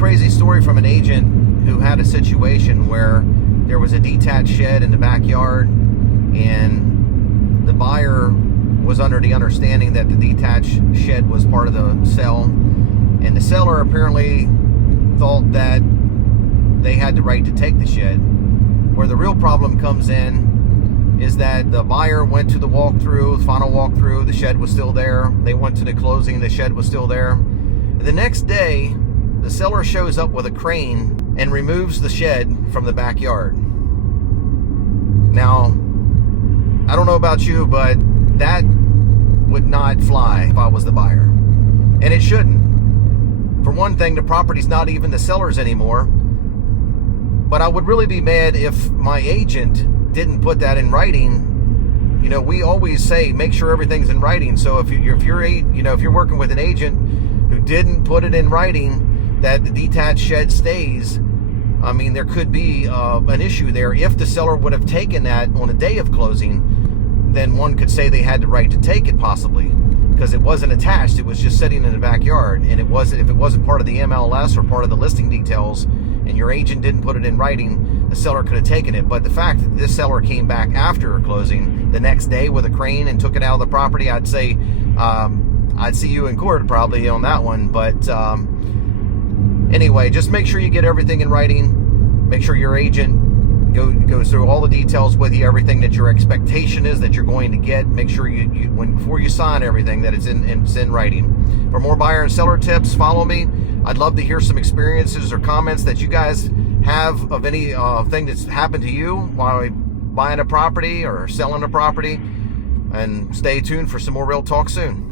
crazy story from an agent who had a situation where there was a detached shed in the backyard, and the buyer was under the understanding that the detached shed was part of the sale, and the seller apparently thought that they had the right to take the shed. Where the real problem comes in is that the buyer went to the final walkthrough, the shed was still there. They went to the closing, the shed was still there. The next day, the seller shows up with a crane and removes the shed from the backyard. Now, I don't know about you, but that would not fly if I was the buyer. And it shouldn't. For one thing, the property's not even the seller's anymore. But I would really be mad if my agent didn't put that in writing. You know, we always say make sure everything's in writing. So if you're working with an agent who didn't put it in writing that the detached shed stays, I mean, there could be an issue there. If the seller would have taken that on the day of closing, then one could say they had the right to take it, possibly, because it wasn't attached. It was just sitting in the backyard, and if it wasn't part of the MLS or part of the listing details, and your agent didn't put it in writing, the seller could have taken it. But the fact that this seller came back after closing the next day with a crane and took it out of the property, I'd say I'd see you in court probably on that one. But anyway, just make sure you get everything in writing. Make sure your agent goes through all the details with you, everything that your expectation is that you're going to get. Make sure before you sign everything that it's in writing. For more buyer and seller tips, follow me. I'd love to hear some experiences or comments that you guys have of any thing that's happened to you while buying a property or selling a property. And stay tuned for some more Real Talk soon.